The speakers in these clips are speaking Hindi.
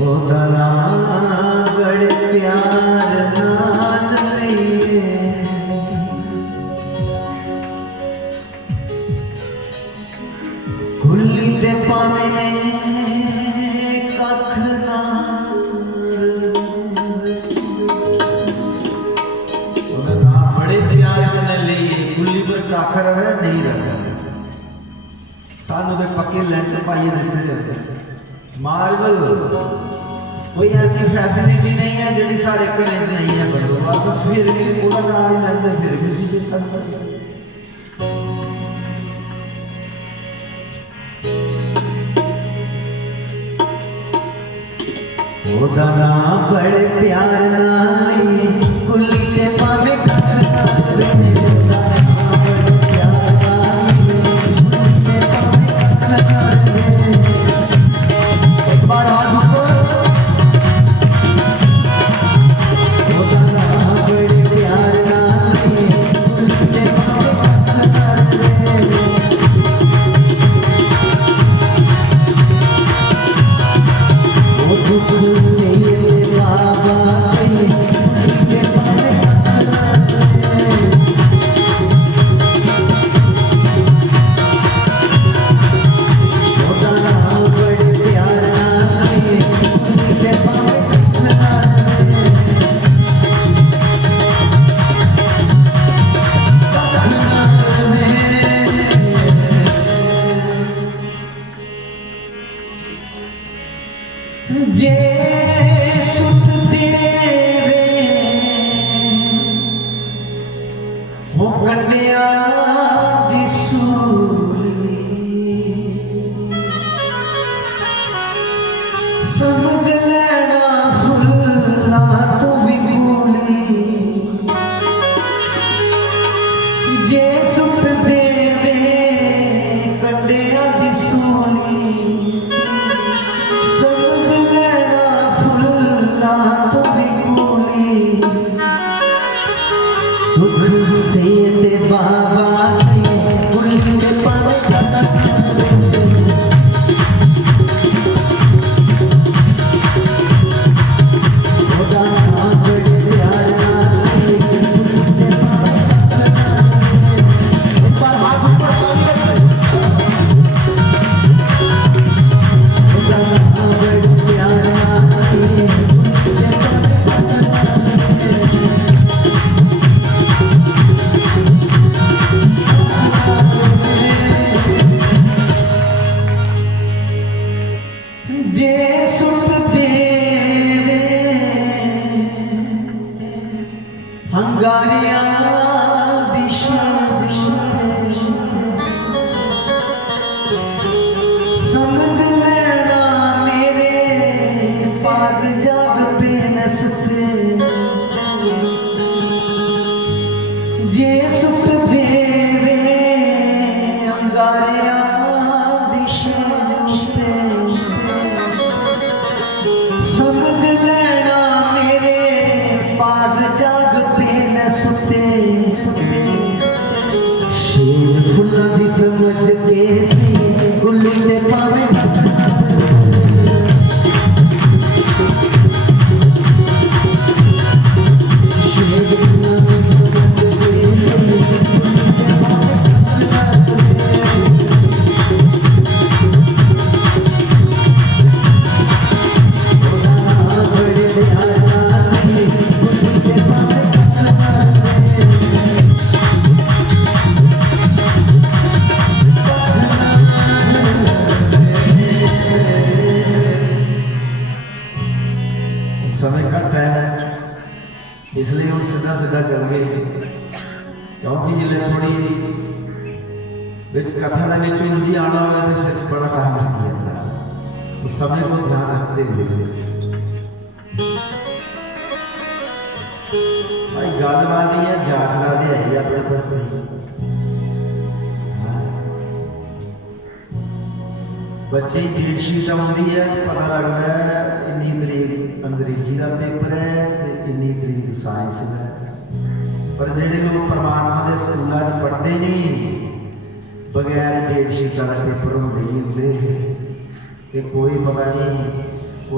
ओदा नाम बड़े प्यार नाल लईए कुल्ली ते पावे कख ना ओदा नाम बड़े प्यार नाल लईए कुल्ली पर कख रहे नहीं रहे सानू दे पक्के लैंटर पाइए देते रहते मार्बल कोई ऐसी फैसिलिटी नहीं है जी सारे घर नहीं है बंदोबस्त फिर भी पूरा नाम ही लेंदे फिर भी उसी चिंता नहीं करते ओदा नाम बड़े प्यार नाल कुल्ली ते पावे कख जे सुत देवे वो कन्या दी सूली समझ लेना फुल्ला तो भी भूली जे सुत देवे कन्या दी सूली दुख से ते बाबा कुल्ली ते पावे ओदा नाम बड़े प्यार नाल पर हाथ ऊपर ओदा नाम बड़े प्यार जे सुत देवे हंगारिया दिशा समझ लेना मेरे पाग जब पे नसते जे सुत देवे हंगारिया दिशा समझ लेना मेरे पाग जाग पे न सुते शेर फुल्ला दी समझ के सी कुल्ली ते पावे शेर फुल्ला दी समझ के सी समय घट है इसलिए हम सीधा सीधा चल गए क्योंकि जिले थोड़ी कथा उलझी आना हो तो फिर बड़ा टाइम लग गया था तो समय को ध्यान रखते हुए भाई गलबात है जांच ला दे है अपने पर बच्चे डेट शीट आती है पता लगता है इन्नी तरीक अंग्रेजी का पेपर है इन्नी तरीक साइंस है पर जेडे लोग परमात्मा के स्कूलों पढ़ते नहीं बगैर डेट शीटा का पेपर होंगे ही होंगे कि कोई पता नहीं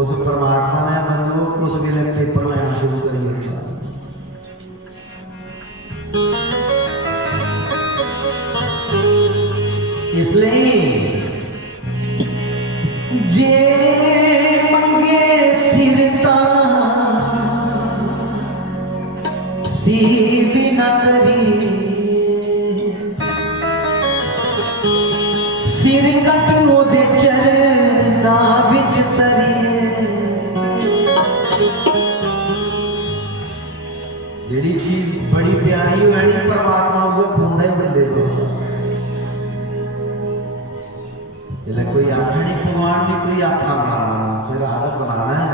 उस परमात्मा ने बंदो उस वेले पेपर लेना शुरू करी इसलिए जे मंगे सिरता सी भी न करी सिर कट ओदे चरना विच तरी जेड़ी चीज बड़ी प्यारी होनी परमात्मा वो खुंदा ही बंदे को जिले कोई आखा नहीं भगवान ने कोई अपना बनाना फिर आदत बनाना है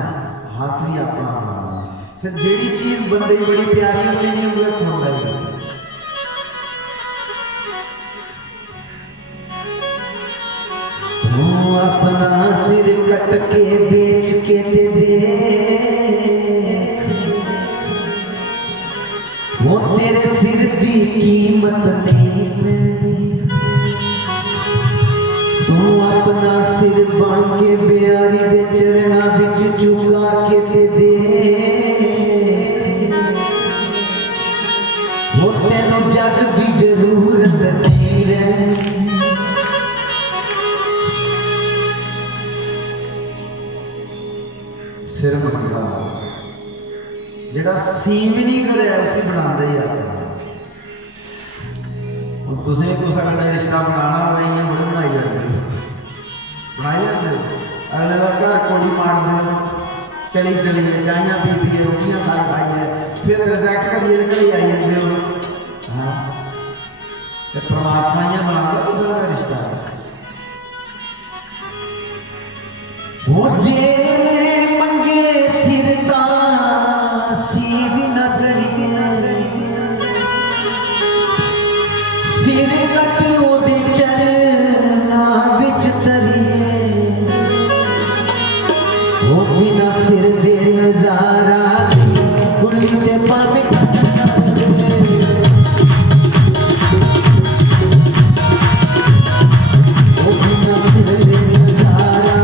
हाथ ही अपना बनाना फिर जेड़ी चीज बंदे की बड़ी प्यारी होती नहीं वो खुंदा ही तू अपना सिर कट के बेच के दे वो तेरे सिर की कीमत नहीं मिली तू अपना सिर बांध के प्यारी दे चरना बिच झुका के दे वो तेनों जग की जरूरत नहीं रही सिर मंगा जेड़ा सीम ही नहीं करे उसी बनाते यार तुसें कुछ अगले रिश्ता बनाना हो इं बड़े बनाई जाते बनाई जाते अगले का घर कोड़ी मार दो चली चलिए चाइया पी पी रोटियां खा खाइए फिर रिजैक्ट करिए घर आई जाते हो हाँ परमात्मा इं बनाता तुस रिश्ता वो जे मंगे सिरता सी भी न करिए सिर कट ओदे चरना विच तरिए वो बिना सिर दे नजारा गुली ते पावे वो बिना सिर दे नजारा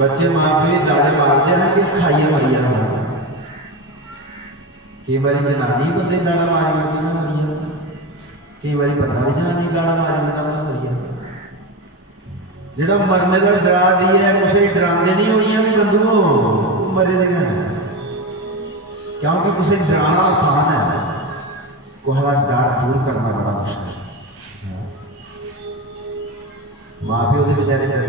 बच्चे माँ पे दाड़े मारते हैं कि खाइए मरिया कई बार जनानी बंदे दाड़ा मारी मरिया कई बार बंदा भी जनानी दाड़ा मारी मरिया जो मरने का डरा दी है कुछ डराते नहीं हुई भी बंधु मरे दे क्योंकि कुछ डराना आसान है कोई डर दूर करना बड़ा मुश्किल माँ प्यो के बेचारे डरे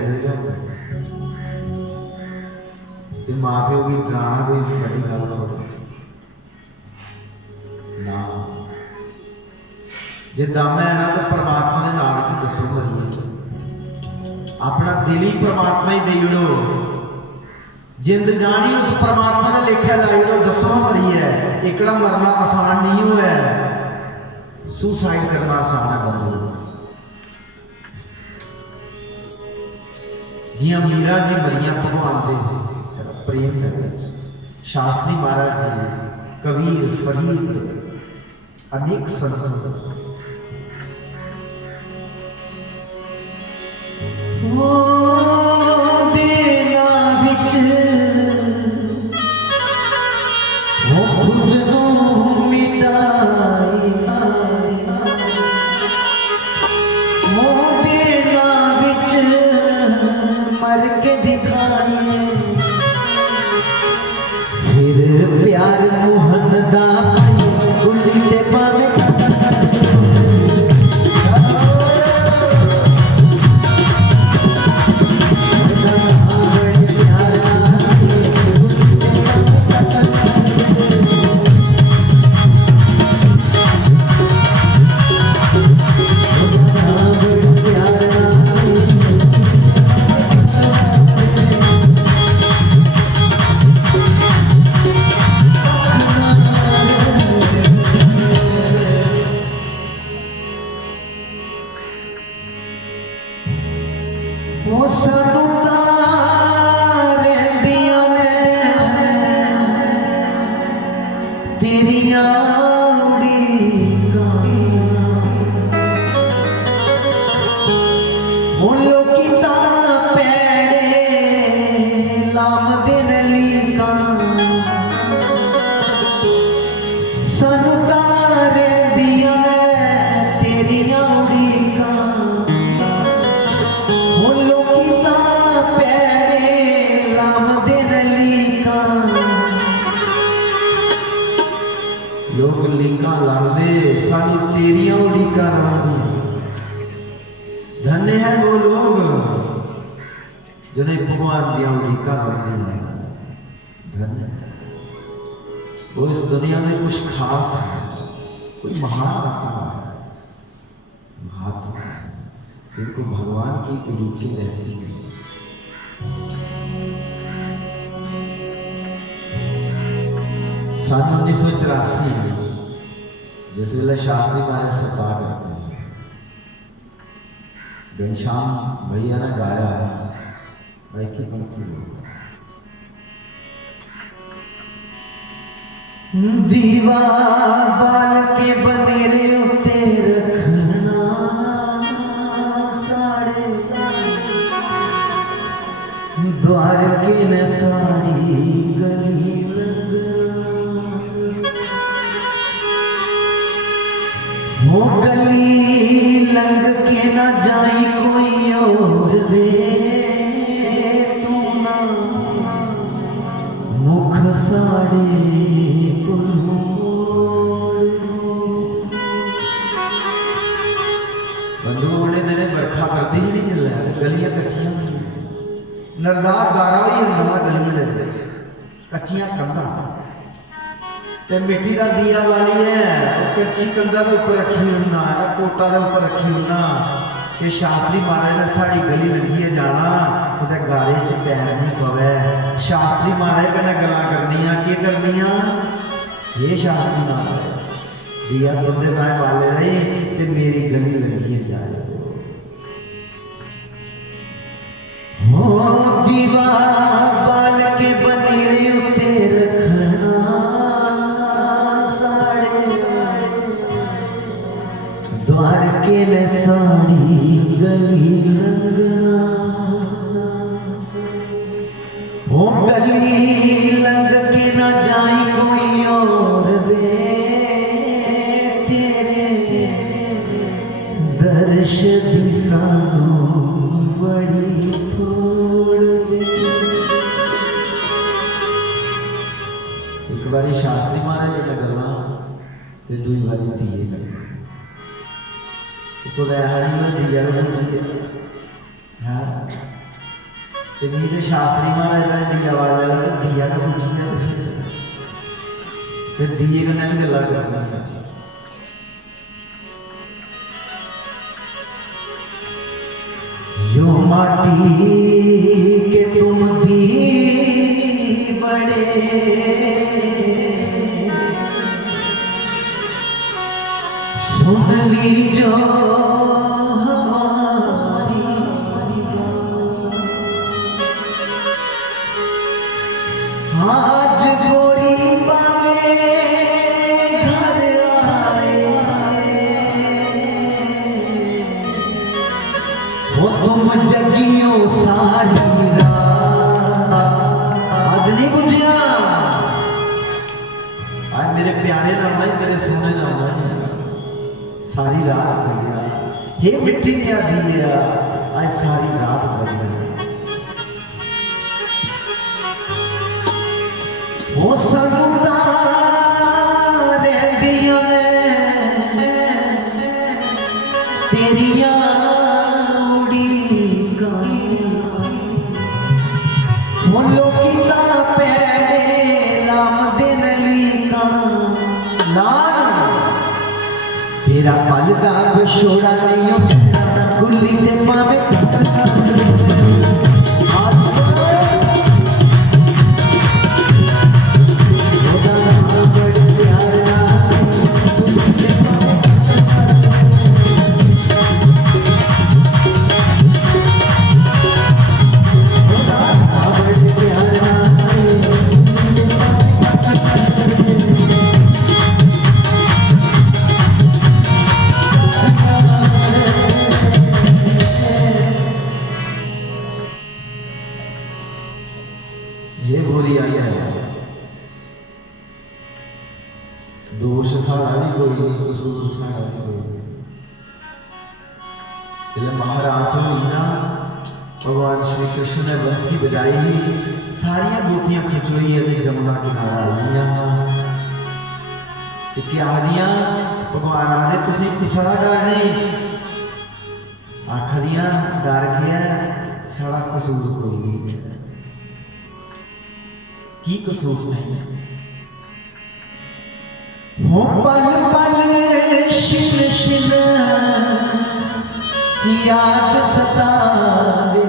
तो माँ प्यो की डराना कोई बड़ी गल हो ना जे दम है ना तो परमात्मा के नाम च दसो मरिए अपना दिल ही परमात्मा ही दे लो जिंद जानी उस परमात्मा ने लिखा लाई लो दसो मरिए एकड़ा मरना आसान नहीं हुआ सुसाइड करना आसान है बंदे जियां मीरा जी मरिया भगवान दे प्रेम शास्त्री महाराज जी कबीर फरीद अनेक संत वो देना विच वो खुद नू मिटाई वो देना विच मर के दिखाई फिर प्यार मोहन दा गुल्ली ते पावे तेरिया उड़ीकां हुण लोकी तां पैड़े लामदे ने लीकां सानू तारे दियां ने तेरिया उड़ीकां हुण लोकी तां पैड़े लामदे ने लीकां लोग लीकां लांदे सानू तेरिया उड़ीकां लांदे धन्य है वो लोग जिन्हें भगवान दिया उड़ीकां लांदे हैं धन्य वो इस दुनिया में कुछ खास है कोई महान आत्मा है महात्मा जिनको भगवान की उड़ीकें रहती हैं सन 1984 जिस वेले शास्त्री महाराज सत्ता करते हैं घनश्याम भैया ने गाया भाई की पंक्ति दीवार बाल के बनेरे उत्ते रखना साड़े द्वार के न साड़ी गली वो गली लंग के न जाई कोई और दे तू ना मुख साड़े बंधु बड़े दिन बरखा करती ही नहीं चल रहा गलियां कच्चियां नरदार गारा भी अंदर गलियां दे कच्चियां कंधा ते मिट्टी का दिया वाली है कच्ची कंधा के ऊपर रखी होना कोटा के ऊपर रखी होना कि शास्त्री महाराज ने साड़ी गली लगी है जाना उसे गारे च पैर नहीं पवे शास्त्री महाराज कन्नै गल्लां करनियां की करनियां ये शास्त्री महाराज दिया तुंदे ताए वाले रही ते मेरी गली लगी है जाए हो दीवार बाल के बनेरे उत्ते रखना द्वार के न साड़ी गली लंगना वो गली लंग के न जाई कोई और दे तेरे दर्श दी सानू बड़ी थोड़ दे एक बारी शास्त्री महाराज ने गल्लां ते दूई बारी दिए गल्लां को हरी में दिया बुझी हाँ तो नीचे शास्त्री महाराज ने दिया वाला दिया का बुझी फिर दिए कन्नै भी गल्लां करनी यो माटी के तुम दी बड़े सुन ली जो हमारी आज गोरी बाले घर आए वो तुम जगियो सारी रात आज नहीं बुझिया आज मेरे प्यारे नाम है मेरे सोने नाम है सारी रात जगिया हे मिट्टी दिया दिया आज सारी रात जगिया वो समुदा रहदियां ने तेरिया उड़ीकां वो लोकी ता पैड़े लामदे ने लीकां तेरा पल दा विछोड़ा नहीं हो सकता गुल्ली दे पावे दोष साड़ा भी कोई नहीं, कसूर साड़ा भी कोई नहीं। जब महाराज हुई ना, भगवान श्री कृष्ण ने बंसी बजाई, सारिया गोपियां खिचोई है जमुना किनारा आईया क्या आदियां भगवान आदे तुसी किसका डर नहीं, आखदियां डर गया साड़ा कसूर कोई नहीं, की कसूर नहीं। हो पल पल शिन शिन याद सतावे,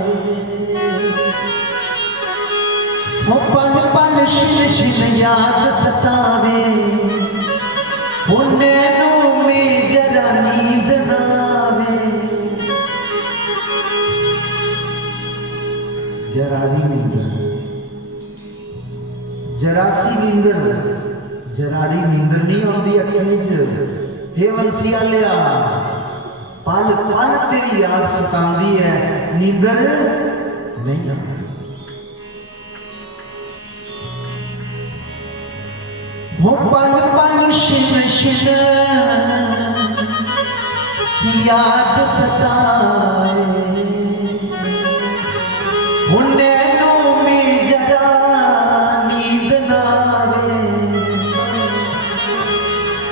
हो पल पल शिन शिन याद सतावे, हो नैनों में जरा नींद ना आवे, जरारी नींदर जरासी नींदर जरारी नींदर नहीं आती अखियां च। हे वंसिया लिया पल पल तेरी याद सतांदी है, नींदर नहीं आती। वो पल पल शिन शिन याद सताए, वो नैनों में जरा नींद ना आवे,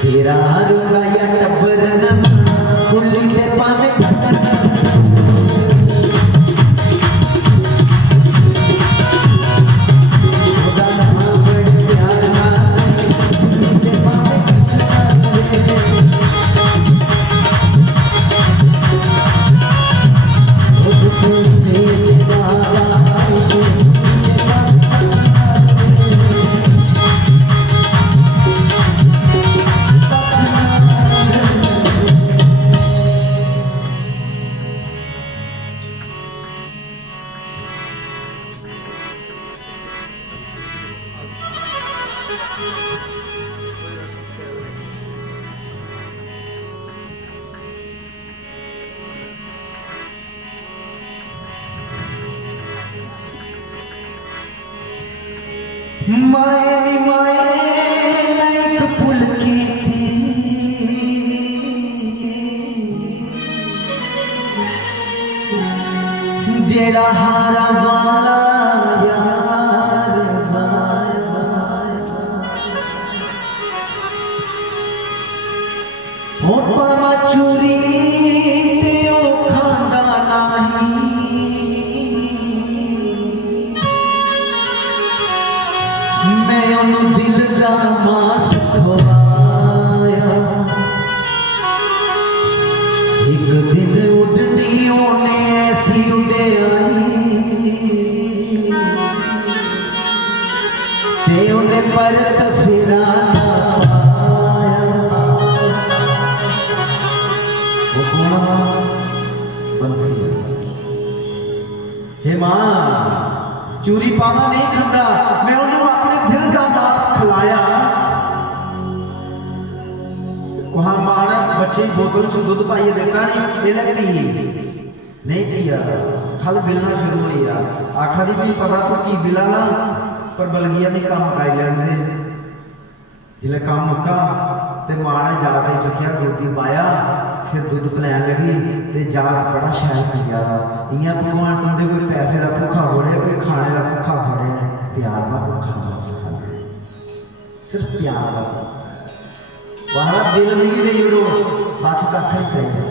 तेरा रुला या टब्बर न कुल्ली दे पावे माए नी माए मैं एक पुल की थी, जेड़ा हारा वाला यार हो पावा चूरी ते ओ खांदा नहीं, मैं उन दिल का मास खवाया, एक दिन उड़नी ओने ऐसी उड़े आई, ते उन्हें परत फिरा ना पाया। वो कौन बंसी, हे मां चूरी पावा नहीं खाता, मैं उन्हें अपने दिल का मांस खिलाया। वहां माना बच्चे बोतल से दूध पाइए देखा नहीं, ये पी नहीं पिया, खल बिलना शुरू हो गया, आखा दी भी पता तो की बिला ना, पर बलगिया नहीं काम मुकाई लेंगे। जिले काम मुका ते मां ने जाके चुकिया गोदी पाया, फिर दूध पिलान लगी ते जात बड़ा शैल पिया। इयां भगवान तुंदे कोई पैसे का भुखा हो रहा, कोई खाने का भुखा हो रहा, प्यार का भुखा हो सकता, सिर्फ प्यार का। वहां दिल नहीं दे जोड़ो, बाकी कख नहीं चाहिए।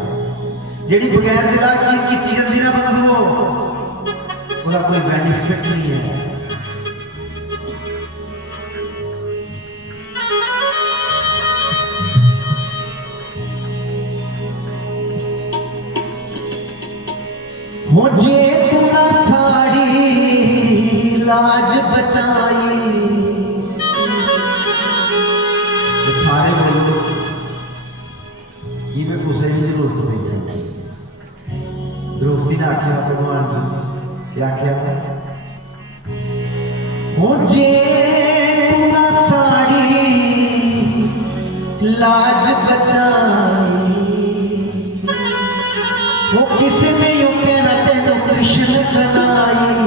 जेड़ी बगैर दिल चीज की जाती ना बंधु, उसका कोई बेनिफिट नहीं है। मुझे तू ना साड़ी लाज बचाई, सारे बोलो ये मैं कुछ नहीं जरूरत नहीं सकती, द्रौपदी ने आख्या भगवान ने क्या आख्या, मुझे तू ना साड़ी लाज बचाई, वो किसने यूं कहना तेनू कृष्ण कनाई,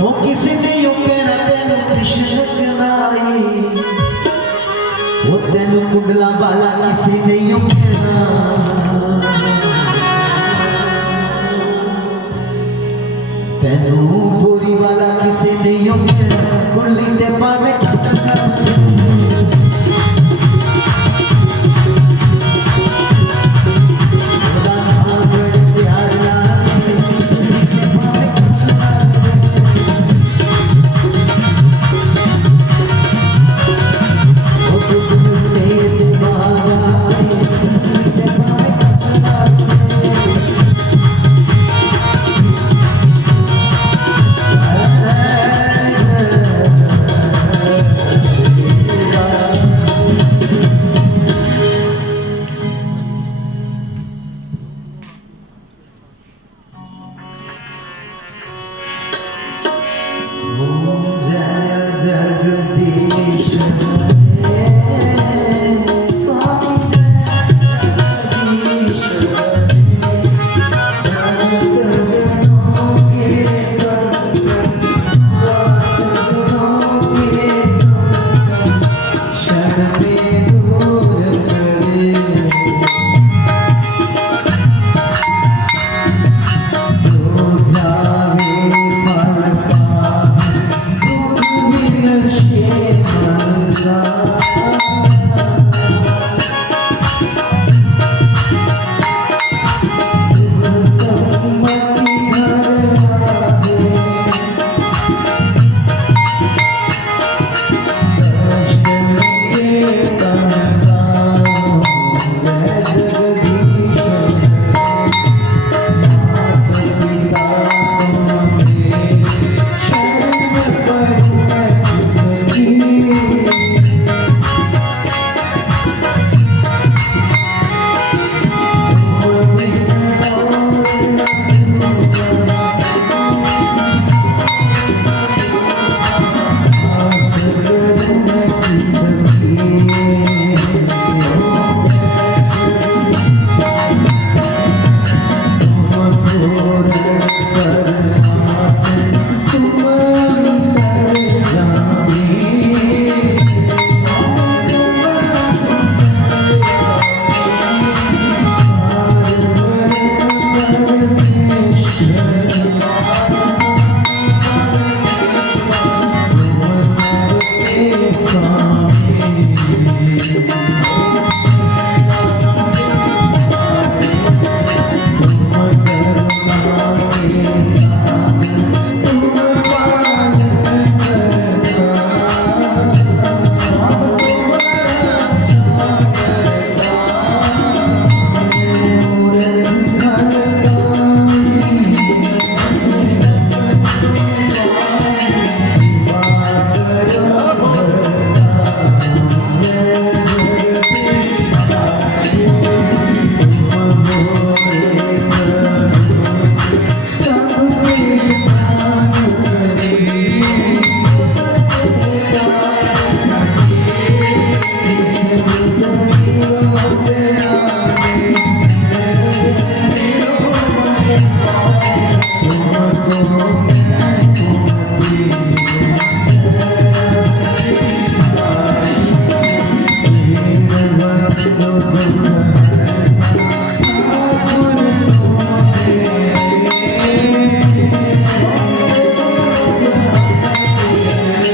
वो किसने यूं कहना तेनू कृष्ण कनाई। तेनू कुंडला वाला किसी नहीं मिलना तेनू बोरी वाला किसी नहीं मिलना कुंडली दे पावे